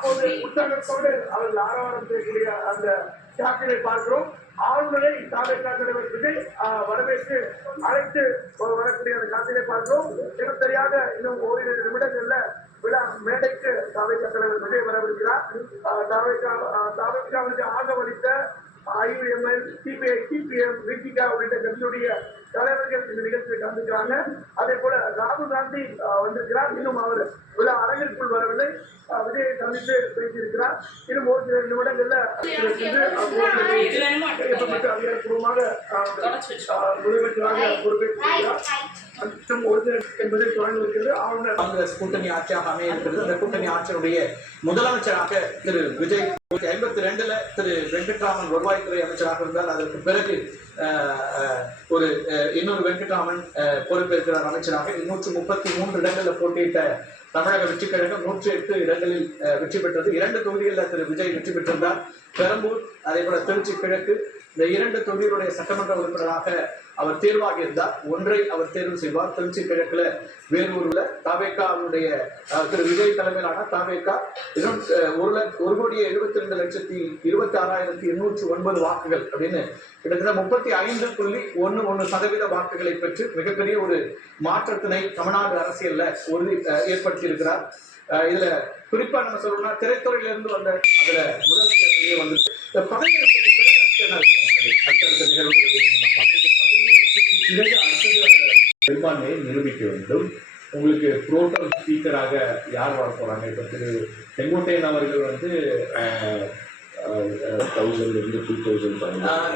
அப்போது உற்சாகத்தோடு அவர்கள் ஆரவாரம் செய்யக்கூடிய அந்த காட்சிகளை பார்க்கிறோம். ஆளுநரை தாவேகா தலைவர் விஜய் வரவேற்று அழைத்து வரக்கூடிய அந்த காட்சிகளை பார்க்கிறோம். எனக்கு தெரியாத இன்னும் ஓரிரு நிமிடங்கள்ல விழா மேடைக்கு தாவேகா தலைவர் Vijay வரவிருக்கிறார். தாவேகாவுக்கு ஆதரவளித்த IUML, CPI, CPM, VTK உள்ளிட்ட கட்சியுடைய தலைவர்கள் இந்த நிகழ்ச்சியில் கலந்துக்கிறாங்க. அதே போல ராகுல் காந்தி வந்திருக்கிறார். இன்னும் அவர் விழா அரங்கிற்குள் வரவில்லை. விஜயை சந்தித்து பேசியிருக்கிறார். இன்னும் ஒரு சில நிமிடங்கள்ல அதிகாரப்பூர்வமாக முதலமைச்சராக பொறுப்பேற்றிருக்கிறார் என்பதை தொடர்ந்து இருக்கிறது. காங்கிரஸ் கூட்டணி ஆட்சியாக அமைய இருக்கிறது. அந்த கூட்டணி ஆட்சியினுடைய முதலமைச்சராக திரு விஜய் 52ல திரு வெங்கட்ராமன் வருவாய்த்துறை அமைச்சராக இருந்தால் அதற்கு பிறகு இன்னொரு வெங்கட்ராமன் பொறுப்பேற்கிறார் அமைச்சராக. 233 இடங்களில் போட்டியிட்ட தமிழக வெற்றி கழகம் 108 இடங்களில் வெற்றி பெற்றது. 2 தொகுதிகளில் திரு விஜய் வெற்றி பெற்றிருந்தார். பெரம்பூர் அதே போல திருச்சி கிழக்கு இந்த 2 தொகுதிகளுடைய சட்டமன்ற உறுப்பினராக அவர் தேர்வாகி இருந்தார். ஒன்றை அவர் தேர்வு செய்வார். திருச்சி கிழக்குல வேலூர்ல தாவேகாவுடைய திரு விஜய் தலைமையிலான தாவேகா 1,72,26,809 வாக்குகள் அப்படின்னு கிட்டத்தட்ட 35.11% வாக்குகளை பெற்று மிகப்பெரிய ஒரு மாற்றத்தினை தமிழ்நாடு அரசியல்ல ஏற்படுத்தி இருக்கிறார். இதுல குறிப்பா நம்ம சொல்லணும்னா திரைத்துறையிலிருந்து வந்த அதுல முதல் தேர்தலே வந்து பதவியேற்பு பெரும்பான்மையை நிரூபிக்க வேண்டும். உங்களுக்கு புரோட்டோல் ஸ்பீக்கராக யார் வர போறாங்க? இப்ப திரு செங்கோட்டையன் அவர்கள் வந்து 1000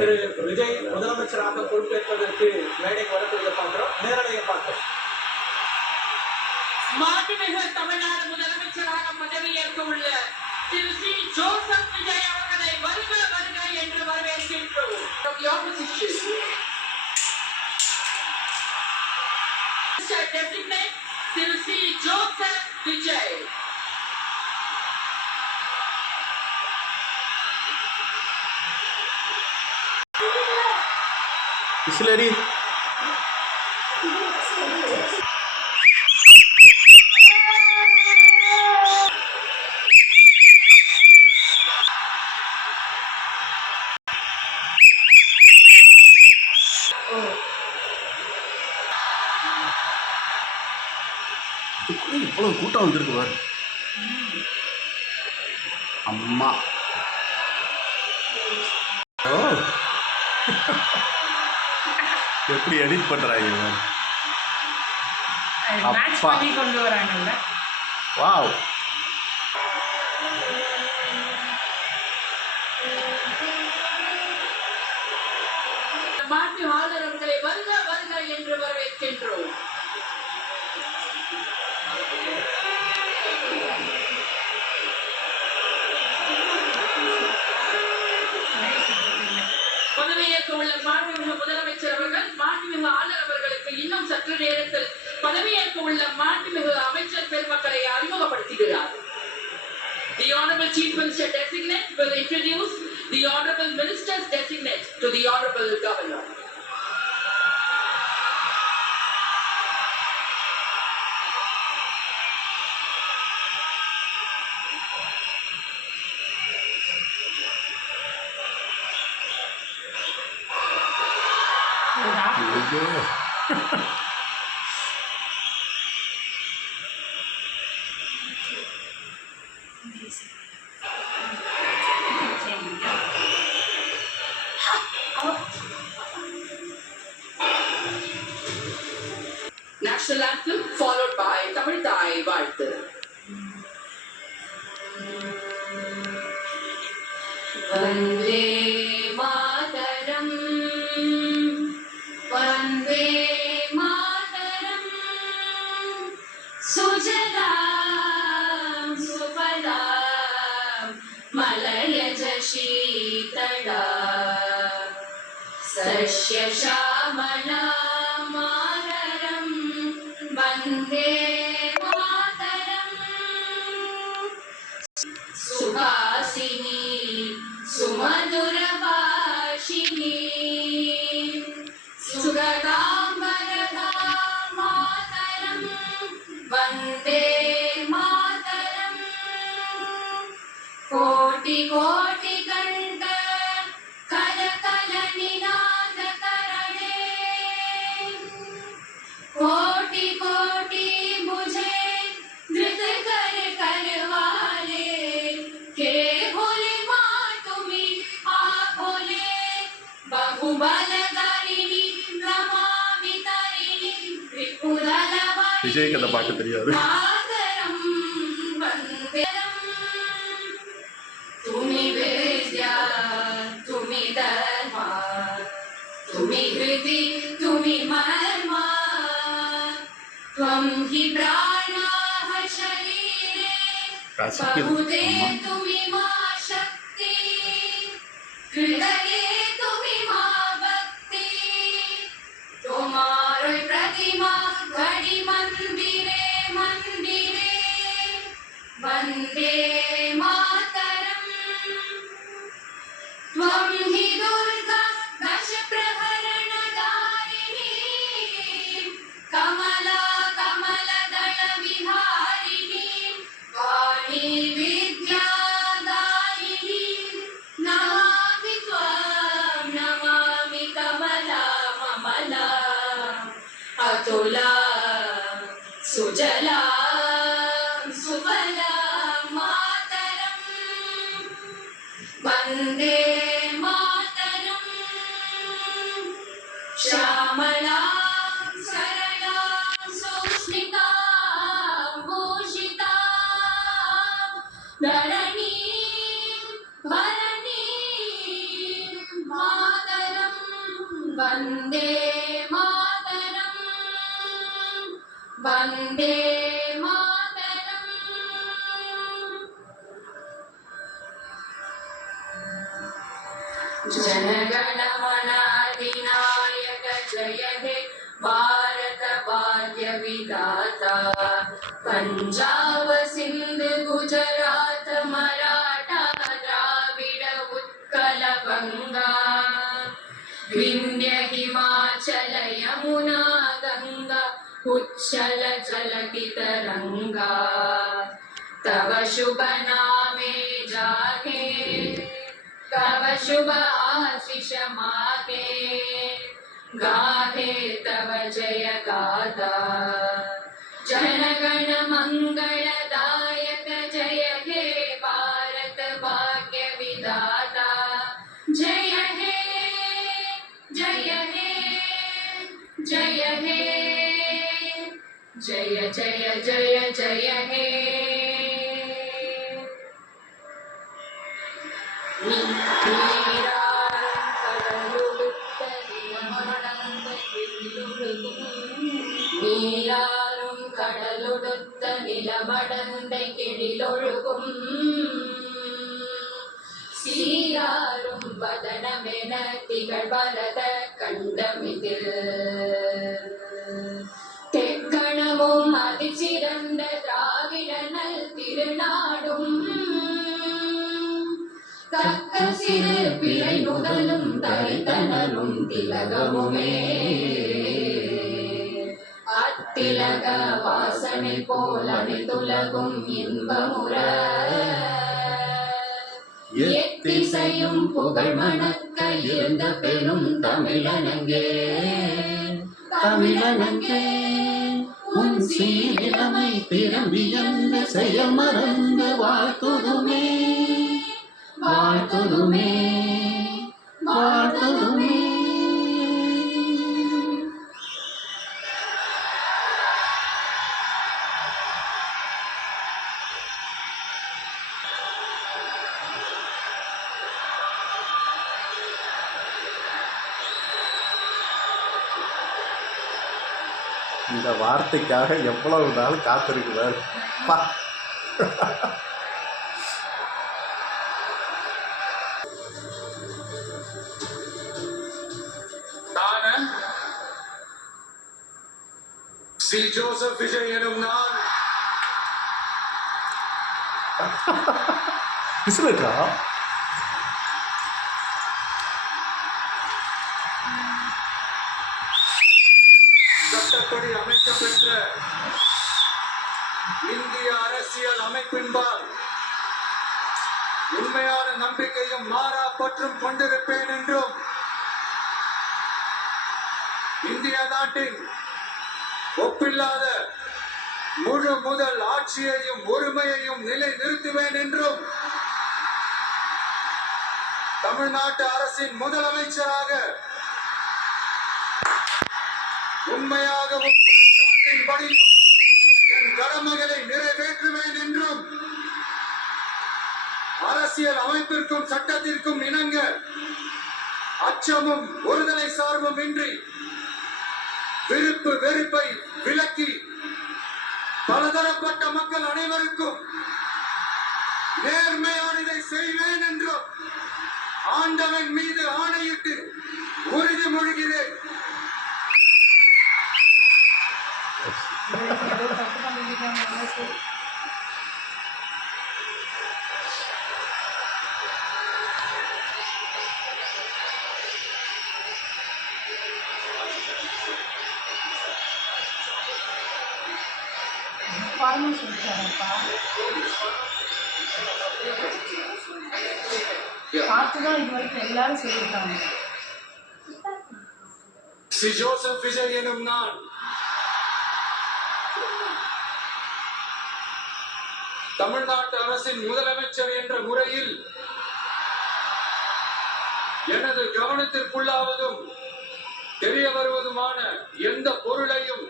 திரு விஜய் முதலமைச்சராக பொறுப்பேற்பதற்கு மேடைக்கு வரக்கூடிய பார்க்கிறோம், நேரடியாக பார்க்கிறோம். மாண்புமிகு தமிழ்நாடு முதலமைச்சராக பதவியேற்க உள்ள திரு சி. ஜோசப் விஜய் அவர்களை வருக வருக என்று வரவேற்கின்றோம். Designate திரு சி. ஜோசப் விஜய். Isleri. இவ்வளவு கூட்டம் வந்திருக்கு பாரு. அம்மா எப்படி எடிட் பண்றாங்க அப்பா கொண்டு வராங்கல்ல. வாவ். மாண்பு ஆளுநர் அவர்களை வருக வருக என்று வரவேற்கின்றோம். பதவியேற்க உள்ள மாண்புமிகு முதலமைச்சர் அவர்கள் மாண்புமிகு ஆளுநர் அவர்களுக்கு இன்னும் சற்று நேரத்தில் பதவியேற்க உள்ள மாண்புமிகு அமைச்சர் பெருமக்களை அறிமுகப்படுத்துகிறார். The Honorable Chief Minister Designate will introduce the Honorable Ministers Designate to the Honorable Governor. National anthem followed by Tamil Thai வாழ்த்து. வந்தே மாதரம் வந்தே மாதரம் சுஜலாம் சுபலாம் மலயஜ சீதளா சஸ்ய ஷாமளாம் மாதரம் வந்தே மாதரம் சுகாசினி சுமதுரபாஷினி சுகதாம் வரதாம் மாதரம் வந்தே மாதரம் ಕೋಟಿ ಕೋಟಿ ಕಂಠ ಕಲ ಕಲ ನಿನಾದ ಕರಣೆ ಕೋಟಿ ಕೋಟಿ ಮುझे धृत कर करवाले के भोले माँ तुम्हें आ भोले बहुबलधारिणी नमामि तारिणी त्रिपुरलवारिणी விஜய்க்கு அந்த பாட்டு தெரியாது. मातरं वन्देरं तुम्हि वेद्या तुम्हि धर्मा तुम्हि हृदि तुम्हि मर्मा त्वं हि प्राणाः शरीरे ரசிக்குது बहुते அம்மா. तुम्हि मा शक्ति हृदये तुम्हि मा भक्ति तुम्हारे प्रतिमा घड़ी मंदिरे मंदिरे वंदे मातरम त्वं हि दुर्गा दश प्रहरण दारिणी कमला कमलदल विहारिणी वाणी विद्यादायिनी नमामि त्वां नमामि कमला ममला अतुला सुजला सुफला मातरं वन्दे मातरं श्यामला सरला सुस्मिता भूषिता धरणी भरणी मातरं वन्दे मातरं वन्दे मातरं जनगण मन अधिनायक जय हे भारत भाग्य विधाता पंजाब सिंध गुजरात मराठा द्राविड उत्कल गंगा विंध्य हिमाचल यमुना गंगा उच्छल चलति तरंगा तव शुभ नामे जागे तव शुभ आशीष मागे गाहे तव जय गाथा जनगण मंगलदायक जय हे भारत भाग्य विधाता जय हे जय हे जय हे जय जय जय जय हे நீராறும் கடலுடுத்த நிலமடந்தை கிழிலொழுகும் சீராறும் வதனமென திகழ் பரத கண்டமிதில் தெக்கணமும் அதிசிறந்த திராவிடனல் திருநாடும் தக்க சிறு பிறை முதலும் தரித்தனரும் திலகமுமே அத்திலக வாசனை போல் அனைத்துலகும் இன்பமுற எத்திசையும் புகழ் மணக்க இருந்த பெரும் தமிழனங்கே தமிழனங்கே உன் சீரிழமை திரும்பியந்த செய்ய மறந்து வாழ்த்துதுமே வாழ்த்துதுமே வாழ்த்துதுமே இந்த வார்த்தைக்காக எவ்வளவு நாள் காத்திருக்கிறார் பா. ஸ்ரீ ஜோசப் விஜய் எனும் நான் விசிலா சட்டப்படி அமைக்கப்பெற்ற இந்திய அரசியல் அமைப்பின்பால் உண்மையான நம்பிக்கையும் மாறா பற்றும் கொண்டிருப்பேன் என்றும் இந்திய நாட்டின் ஒப்பில்லாத முழு முதல் ஆட்சியையும் உரிமையையும் நிலை நிறுத்துவேன் என்றும் தமிழ்நாட்டு அரசின் முதலமைச்சராக உண்மையாகவும் உழைச்சான்றின்படியும் என் கடமைகளை நிறைவேற்றுவேன் என்றும் அரசியல் அமைப்பிற்கும் சட்டத்திற்கும் இணங்க அச்சமும் ஒருதலை சார்பும் இன்றி விருப்பு வெறுப்பை விலக்கி பலதரப்பட்ட மக்கள் அனைவருக்கும் நேர்மையானதை செய்வேன் என்றும் ஆண்டவன் மீது ஆணையிட்டு உறுதிமொழிகிறேன். பார்த்துதான் இது வரைக்கும் எல்லாரும் சொல்லியிருக்காங்க. ஸ்ரீ ஜோசப் விஜய் எனும் நான் தமிழ்நாட்டு அரசின் முதலமைச்சர் என்ற முறையில் எனது கவனத்திற்குள்ளாவதும் தெரிய வருவதுமான எந்த பொருளையும்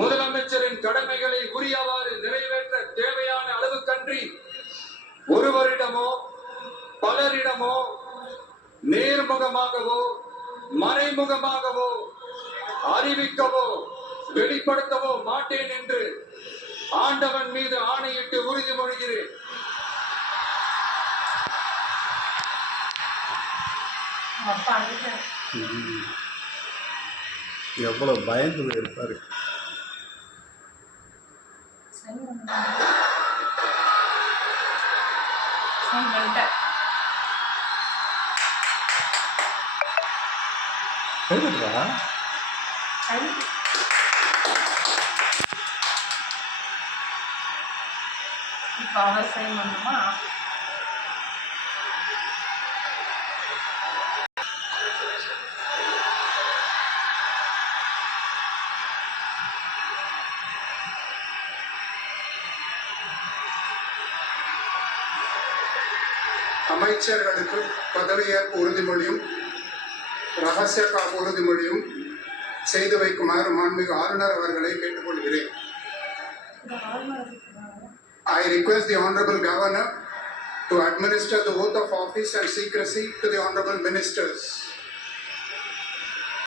முதலமைச்சரின் கடமைகளை உரியவாறு நிறைவேற்ற தேவையான அளவுக்கன்றி ஒருவரிடமோ பலரிடமோ நேர்முகமாகவோ மறைமுகமாகவோ அறிவிக்கவோ வெளிப்படுத்தவோ மாட்டேன் என்று ஆண்டவன் மீது ஆணையிட்டு உறுதிமொழிகிறேன். எவ்வளவு பயந்து இருப்பாரு. எழுதுறா இப்போ அவர் சைன் பண்ணுமா? அமைச்சர்களுக்கு பதவியேற்பு உறுதிமொழியும் ரகசிய காப்பு உறுதிமொழியும் செய்து வைக்குமாறு மாண்புமிகு ஆளுநர் அவர்களை கேட்டுக்கொள்கிறேன். I request the Honorable Governor to administer the oath of office and secrecy to the Honorable Ministers.